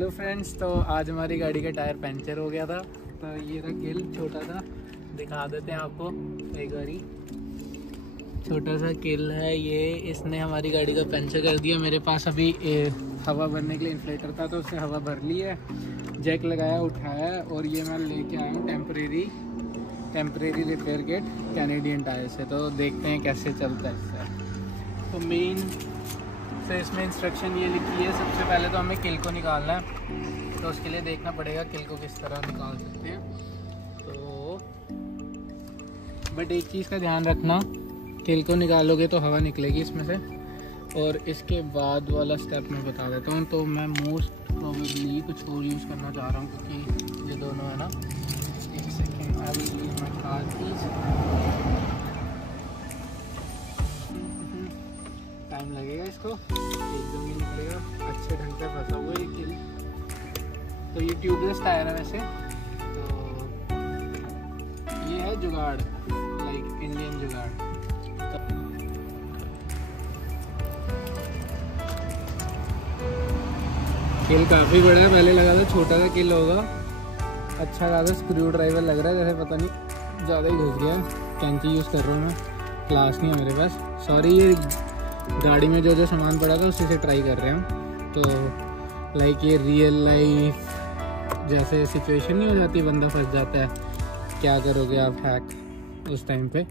Hello friends, तो आज हमारी गाड़ी का टायर पंचर हो गया था। तो ये था किल, छोटा सा दिखा देते हैं आपको एक बारी। छोटा सा किल है ये, इसने हमारी गाड़ी का पंचर कर दिया। मेरे पास अभी हवा भरने के लिए इन्फ्लेटर था तो उससे हवा भर ली है, जैक लगाया, उठाया और ये मैं लेके आया हूँ temporary repair kit Canadian tyre से। तो देखते हैं कैसे चलता है इससे। तो मेन से इसमें इंस्ट्रक्शन ये लिखी है, सबसे पहले तो हमें किल को निकालना है। तो उसके लिए देखना पड़ेगा किल को किस तरह निकाल सकते हैं। तो बट एक चीज़ का ध्यान रखना, किल को निकालोगे तो हवा निकलेगी इसमें से। और इसके बाद वाला स्टेप मैं बता देता हूँ। तो मैं मोस्ट प्रोबेबली कुछ और यूज़ करना चाह रहा हूँ क्योंकि ये दोनों है ना। एक second, I will use my car keys. Time लगेगा इसको, एकदम ही निकलेगा। अच्छे ढंग से फंसा हुआ है ये किल। तो ये ट्यूबलेस टायर है वैसे। तो ये है जुगाड़, लाइक इंडियन जुगाड़। किल काफ़ी बड़ा है, पहले लगा था छोटा सा किल होगा। अच्छा खासा स्क्रू ड्राइवर लग रहा है, जैसे पता नहीं ज़्यादा ही घुस गया है। कैंची यूज़ कर रहा हूँ मैं, क्लास नहीं है मेरे पास। सॉरी, ये गाड़ी में जो सामान पड़ा था उसी से ट्राई कर रहे हैं हम। तो लाइक ये रियल लाइफ जैसे सिचुएशन नहीं हो जाती, बंदा फंस जाता है, क्या करोगे आप हैक उस टाइम पे।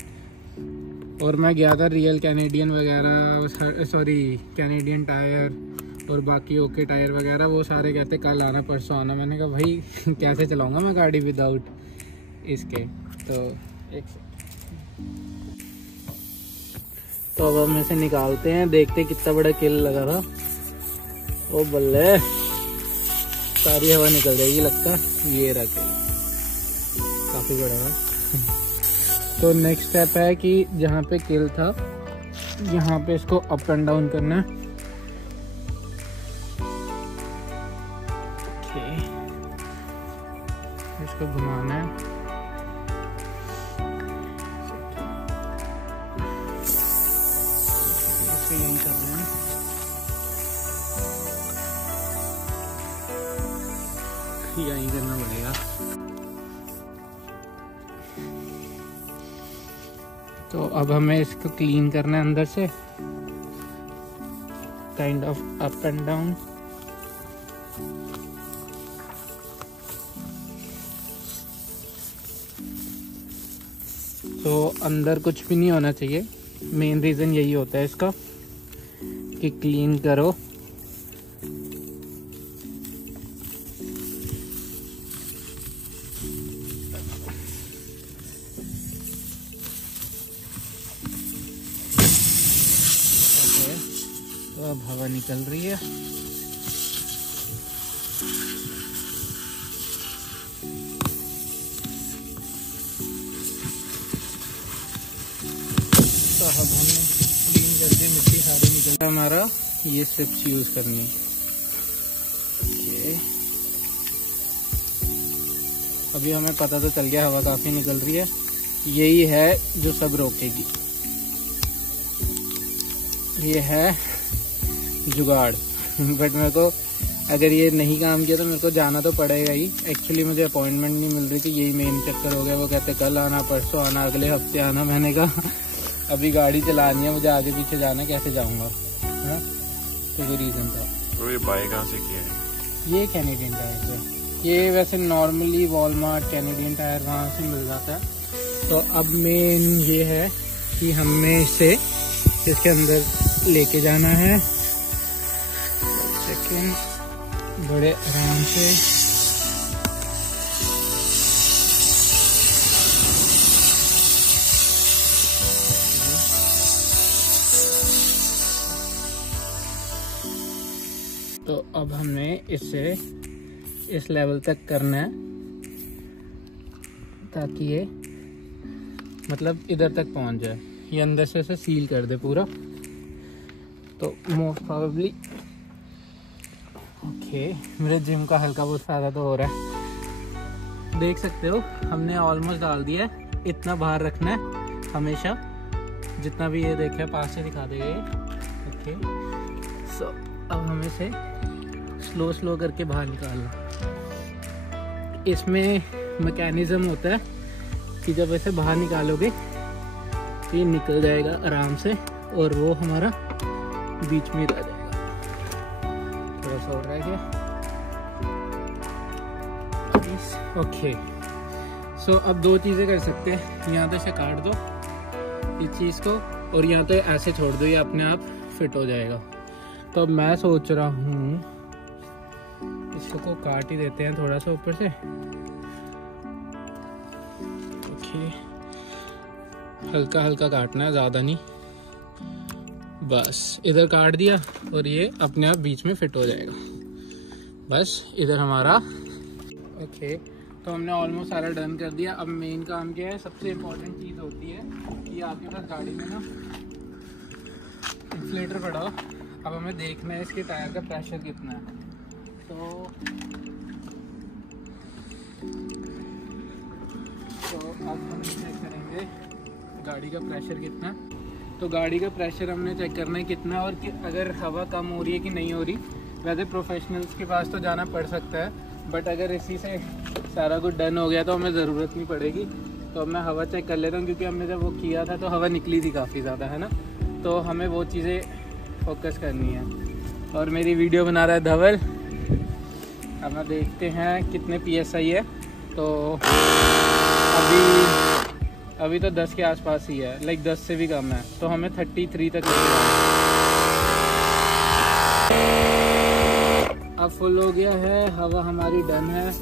और मैं गया था रियल कैनेडियन वगैरह, सॉरी कैनेडियन टायर और बाकी ओके टायर वगैरह, वो सारे कहते कल आना परसों आना। मैंने कहा भाई कैसे चलाऊंगा मैं गाड़ी विदाउट इसके। तो एक तो अब हम इसे निकालते हैं, देखते कितना बड़ा किल लगा था। ओ बल्ले, सारी हवा निकल जाएगी लगता है। ये रहा, काफी बड़ा है। तो नेक्स्ट स्टेप है कि जहाँ पे किल था यहाँ पे इसको अप एंड डाउन करना है। ओके, इसको घुमाना है। यही कर रहे हैं, यही करना पड़ेगा। तो अब हमें इसको क्लीन करना है अंदर से, kind of up and down. तो अंदर कुछ भी नहीं होना चाहिए। मेन रीज़न यही होता है इसका कि क्लीन करो। ओके, तो अब हवा निकल रही है। तो अब हमने क्लीन कर दी, मिट्टी सारी निकल। हमारा ये स्ट्रिप्स यूज करनी है। ओके, अभी हमें पता तो चल गया हवा काफी निकल रही है। यही है जो सब रोकेगी, ये है जुगाड़। बट मेरे को अगर ये नहीं काम किया तो मेरे को जाना तो पड़ेगा ही। एक्चुअली मुझे अपॉइंटमेंट नहीं मिल रही थी, यही मेन चक्कर हो गया। वो कहते कल आना, परसों आना, अगले हफ्ते आना। मैंने कहा अभी गाड़ी चलानी है, मुझे आगे पीछे जाना, कैसे जाऊंगा। हाँ, तो वो रीज़न था। तो ये बाय कहाँ से किया है? ये कैनेडियन टायर से। ये वैसे नॉर्मली वॉलमार्ट कैनेडियन टायर वहाँ से मिल जाता है। तो अब मेन ये है कि हमें इसे इसके अंदर लेके जाना है। सेकेंड, बड़े आराम से। तो अब हमें इसे इस लेवल तक करना है ताकि ये मतलब इधर तक पहुंच जाए। ये अंदर से इसे सील कर दे पूरा। तो मोस्ट प्रोबेबली ओके, मेरे जिम का हल्का बहुत फ़ायदा तो हो रहा है। देख सकते हो हमने ऑलमोस्ट डाल दिया है। इतना बाहर रखना है हमेशा, जितना भी ये देखे पास से दिखा देगा ये। ओके, सो अब हम इसे स्लो स्लो करके बाहर निकालना। इसमें मैकेनिज़्म होता है कि जब ऐसे बाहर निकालोगे तो ये निकल जाएगा आराम से और वो हमारा बीच में रह जाएगा। थोड़ा सा और रह गया। ओके, सो अब दो चीज़ें कर सकते हैं, यहाँ तो इसे काट दो इस चीज़ को और यहाँ तो ऐसे छोड़ दो, ये अपने आप फिट हो जाएगा। तो अब मैं सोच रहा हूँ इसको काट ही देते हैं थोड़ा सा ऊपर से। ओके, हल्का हल्का काटना है, ज़्यादा नहीं, बस इधर काट दिया और ये अपने आप बीच में फिट हो जाएगा। बस इधर हमारा ओके। तो हमने ऑलमोस्ट सारा डन कर दिया। अब मेन काम क्या है, सबसे इम्पोर्टेंट चीज़ होती है कि आपके पास गाड़ी में ना इन्फ्लेटर पड़ा हो। अब हमें देखना है इसके टायर का प्रेशर कितना है। तो अब हम चेक करेंगे गाड़ी का प्रेशर कितना है। तो गाड़ी का प्रेशर हमने चेक करना है कितना है और कि अगर हवा कम हो रही है कि नहीं हो रही। वैसे प्रोफेशनल्स के पास तो जाना पड़ सकता है, बट अगर इसी से सारा कुछ डन हो गया तो हमें ज़रूरत नहीं पड़ेगी। तो अब मैं हवा चेक कर लेता हूँ, क्योंकि हमने जब वो किया था तो हवा निकली थी काफ़ी ज़्यादा, है ना। तो हमें वो चीज़ें फोकस करनी है। और मेरी वीडियो बना रहा है धवल। अब मैं देखते हैं कितने PSI है। तो अभी तो 10 के आसपास ही है, लाइक 10 से भी कम है। तो हमें 33 तक लगेगा। अब फुल हो गया है, हवा हमारी डन है।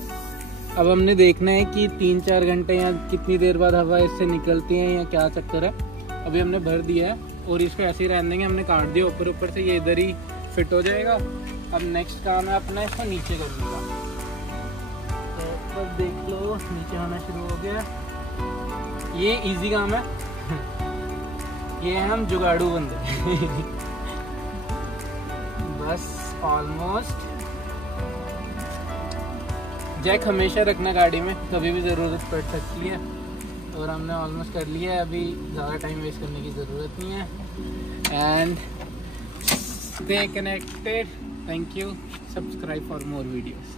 अब हमने देखना है कि 3-4 घंटे या कितनी देर बाद हवा इससे निकलती है या क्या चक्कर है। अभी हमने भर दिया है और इसको ऐसे ही रहने देंगे। हमने काट दिया ऊपर से, ये इधर ही फिट हो जाएगा। अब नेक्स्ट काम है अपना इसको नीचे करने का। तो ऊपर देख लो, नीचे आना शुरू हो गया। ये इजी काम है। ये है हम जुगाड़ू बंदे। बस ऑलमोस्ट। जैक हमेशा रखना गाड़ी में, कभी भी ज़रूरत पड़ सकती है। और हमने ऑलमोस्ट कर लिया है, अभी ज़्यादा टाइम वेस्ट करने की ज़रूरत नहीं है। And stay connected. Thank you. Subscribe for more videos.